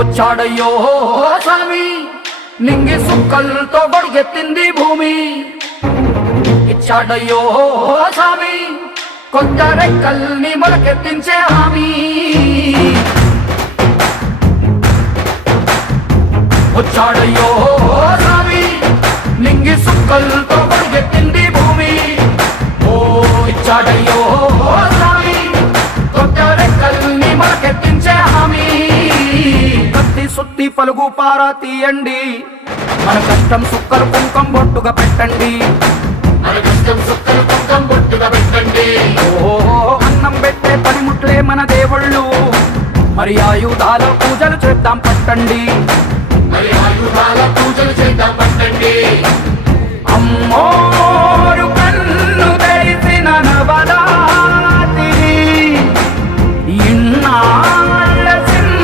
వచ్చాడయ్యో స్వామి నింగి సుక్కలతో బడిగెత్తింది భూమి ఇచ్చాడయ్యో స్వామి కొత్త రెక్కల్ని మొలకెత్తించే హామీ వచ్చాడయ్యో స్వామి నింగి సుక్కలతో బడిగెత్తింది భూమి ఓ ఇచ్చాడయ్యో పలుగు పారా తీయండి మన కష్టం సుక్కలు కుంకం బొట్టుగా పెట్టండి మన కష్టం సుక్కలు కుంకం బొట్టుగా పెట్టండి ఓహో అన్నం పెట్టే పనిముట్లే మన దేవుళ్ళు మరి ఆయుధాల పూజలు చేద్దాం పట్టండి మరి ఆయుధాల పూజలు చేద్దాం పట్టండి అమ్మోరు కన్ను తెరిసిన నవరాత్రి ఇన్నా